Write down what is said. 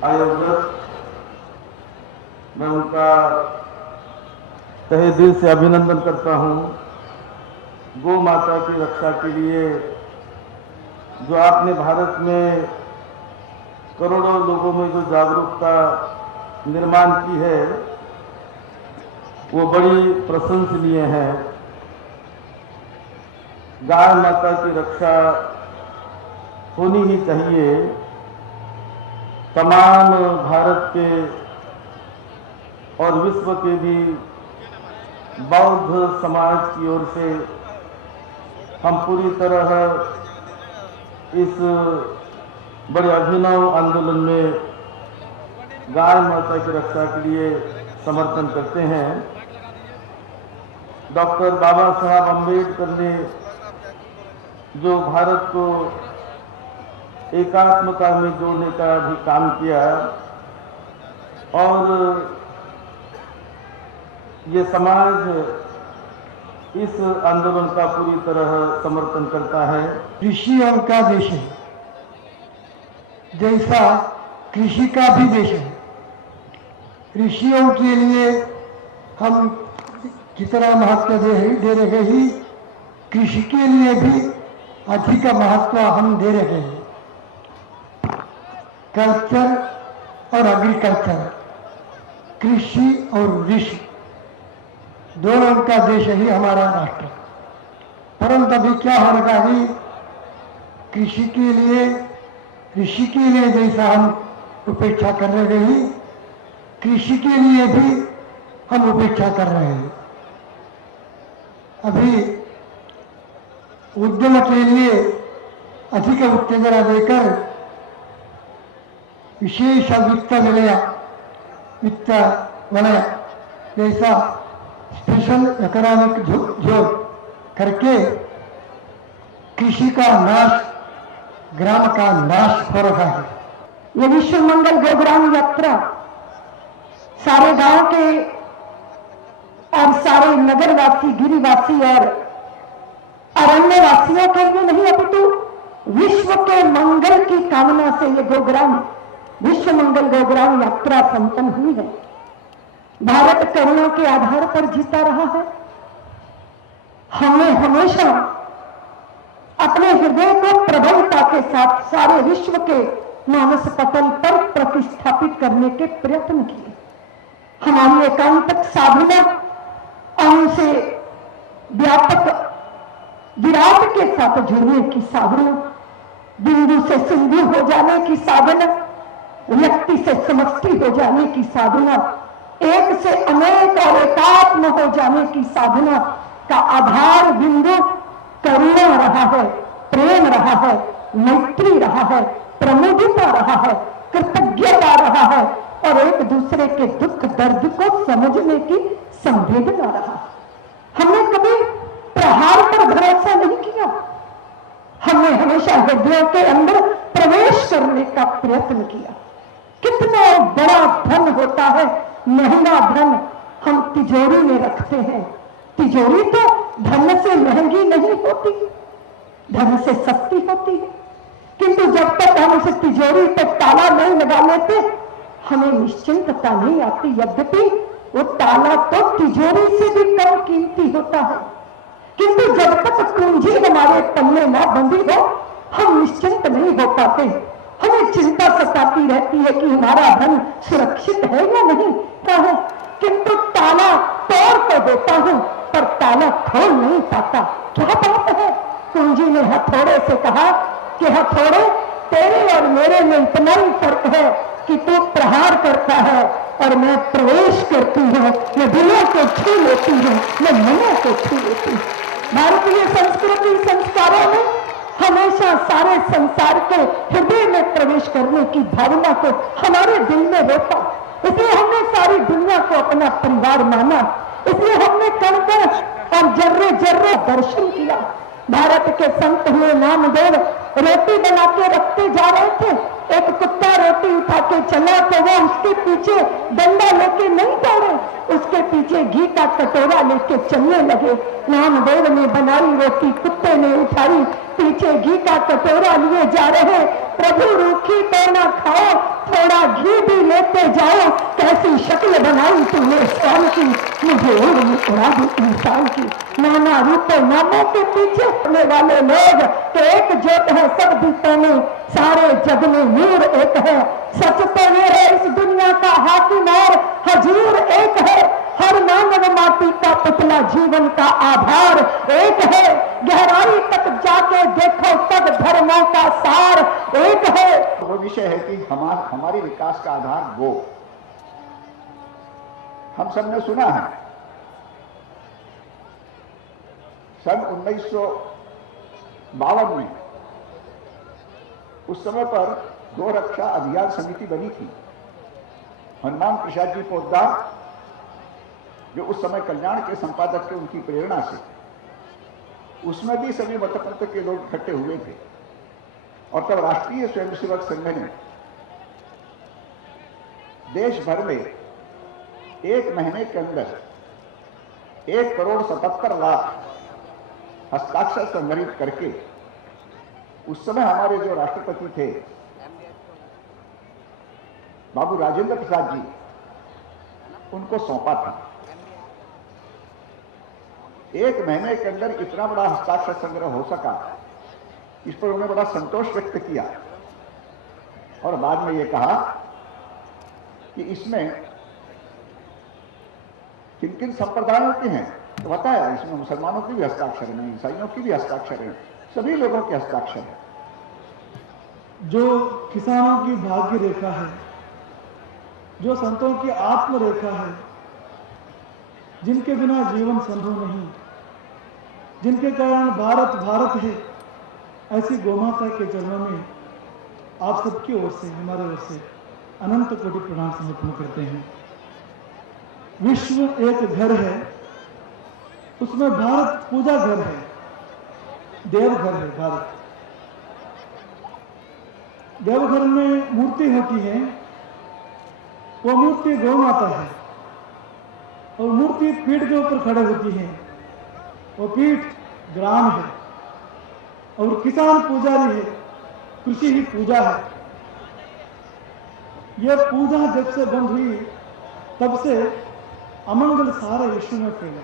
आयोजक, मैं उनका तहे दिल से अभिनंदन करता हूं। गौ माता की रक्षा के लिए जो आपने भारत में करोड़ों लोगों में जो जागरूकता निर्माण की है, वो बड़ी प्रशंसनीय है। गाय माता की रक्षा होनी ही चाहिए। तमाम भारत के और विश्व के भी बौद्ध समाज की ओर से हम पूरी तरह इस बड़े अभिनव आंदोलन में गाय माता की रक्षा के लिए समर्थन करते हैं। डॉक्टर बाबा साहब अम्बेडकर ने जो भारत को एकात्मता में जोड़ने का भी काम किया और ये समाज इस आंदोलन का पूरी तरह समर्थन करता है। कृषि और का देश है, जैसा कृषि का भी देश है। ऋषियों के लिए हम कितना महत्व दे रहे हैं, कृषि के लिए भी अधिक महत्व हम दे रहे हैं। कल्चर और एग्रीकल्चर, कृषि और ऋषि दोनों का देश ही हमारा राष्ट्र। परंतु अभी क्या हो रहा है, कृषि के लिए ऋषि के लिए जैसा हम उपेक्षा कर रहे हैं, कृषि के लिए भी हम उपेक्षा कर रहे हैं। अभी उद्यम के लिए अधिक उत्तेजना देकर विशेष वित्त वलय जैसा स्पेशल इकोनॉमिक जोन करके कृषि का नाश, ग्राम का नाश हो रहा है। ये विश्व मंगल गोग्राम यात्रा सारे गांव के और सारे नगरवासी, गिरिवासी और अरण्यवासियों के लिए नहीं, अपितु विश्व के मंगल की कामना से ये गोग्राम विश्व मंगल गोग्राम यात्रा संपन्न हुई है। भारत करुणा के आधार पर जीता रहा है। हमें हमेशा अपने हृदय को प्रबलता के साथ सारे विश्व के मानस पटल पर प्रतिष्ठापित करने के प्रयत्न किए। हमारी एकांतक साधना अणु से व्यापक विराट के साथ जुड़ने की साधना, बिंदु से सिंधु हो जाने की साधना, व्यक्ति से समष्टि हो जाने की साधना, एक से अनेक और एकात्म हो जाने की साधना का आधार बिंदु करुणा रहा है, प्रेम रहा है, मैत्री रहा है, प्रमुदिता रहा है, कृतज्ञता रहा है और एक दूसरे के दुख दर्द को समझने की संवेदना रहा। हमने कभी प्रहार पर भरोसा नहीं किया। हमने हमेशा हृदयों के अंदर प्रवेश करने का प्रयत्न किया। कितना बड़ा धन होता है, महंगा धन हम तिजोरी में रखते हैं। तिजोरी तो धन से महंगी नहीं होती, धन से सस्ती होती है, किंतु जब तक हम उसे तिजोरी पर ताला नहीं लगा लेते हमें निश्चिंतता नहीं आती। यद्यपि वो ताला तो तिजोरी से भी कम कीमती होता है, किंतु जब तक कुंजी हमारे पल्ले ना बंधी हो हम निश्चिंत नहीं हो पाते। हमें चिंता सताती रहती है कि हमारा धन सुरक्षित है या नहीं है, किंतु ताला तोड़ तो देता हूं पर ताला खोल नहीं पाता। क्या बात है? कुंजी ने हथौड़े से कहा कि हथौड़े, तेरे और मेरे में इतना ही फर्क है कि तू प्रहार करता है और मैं प्रवेश करती हूँ, मैं दिलों को छू लेती हूँ, मैं मनों को छू लेती हूँ। भारतीय संस्कृति संस्कारों में हमेशा सारे संसार के हृदय में प्रवेश करने की भावना को हमारे दिल में रोका। इसलिए हमने सारी दुनिया को अपना परिवार माना। इसलिए हमने कण कण और जर्रे जर्रे दर्शन किया। भारत के संत हुए नामदेव रोटी बना के रखते जा रहे थे, एक कुत्ता रोटी उठा के चला तो वो उसके पीछे डंडा लेके नहीं दौड़े, उसके पीछे घी का कटोरा लेके चलने लगे। नामदेव ने बनाई रोटी कुत्ते ने उठाई, पीछे घी का कटोरा लिए जा रहे, प्रभु रूखी तो ना खाओ, थोड़ा घी भी लेते जाओ। कैसी शक्ल बनाई तूने स्वामी की, मुझे उड़ा दी इंसान की। नाना रूपों नामों के पीछे होने वाले लोग कि एक ज्योत है सब दीपों में, सारे जग में नूर एक है। सच तो ये है इस दुनिया का हाकिम और हजूर एक है। हर मानव माटी का पुतला जीवन का आधार एक है। गहराई तक जाके देखो तब धर्मों का सार एक है। वो विषय है कि हमारी विकास का आधार गो। हम सबने सुना है सन 1952 में उस समय पर गो रक्षा अभियान समिति बनी थी। हनुमान प्रसाद जी पोद्दार जो उस समय कल्याण के संपादक थे, उनकी प्रेरणा से उसमें भी सभी मतपंथ के लोग इकट्ठे हुए थे। और तब राष्ट्रीय स्वयंसेवक संघ ने देश भर में एक महीने के अंदर 1,77,00,000 हस्ताक्षर संग्रहित करके उस समय हमारे जो राष्ट्रपति थे बाबू राजेंद्र प्रसाद जी, उनको सौंपा था। एक महीने के अंदर इतना बड़ा हस्ताक्षर संग्रह हो सका, इस पर उन्होंने बड़ा संतोष व्यक्त किया और बाद में ये कहा कि इसमें किन किन संप्रदायों के हैं, तो बताया इसमें मुसलमानों के भी हस्ताक्षर हैं, ईसाइयों की भी हस्ताक्षर हैं, सभी लोगों के हस्ताक्षर हैं। जो किसानों की भाग्य रेखा है, जो संतों की आत्म रेखा है, जिनके बिना जीवन संभव नहीं, जिनके कारण भारत भारत है, ऐसी गोमाता के चरणों में आप सबकी ओर से, हमारे ओर से अनंत कोटि प्रणाम समर्पण करते हैं। विश्व एक घर है, उसमें भारत पूजा घर है, देवघर है भारत। देवघर में मूर्ति होती है, वो मूर्ति गौ माता है और मूर्ति पीठ के ऊपर खड़े होती है, वो पीठ ग्राम है और किसान पुजारी है, कृषि ही पूजा है। यह पूजा जब से बंद हुई तब से अमंगल सारे विश्व में फैला।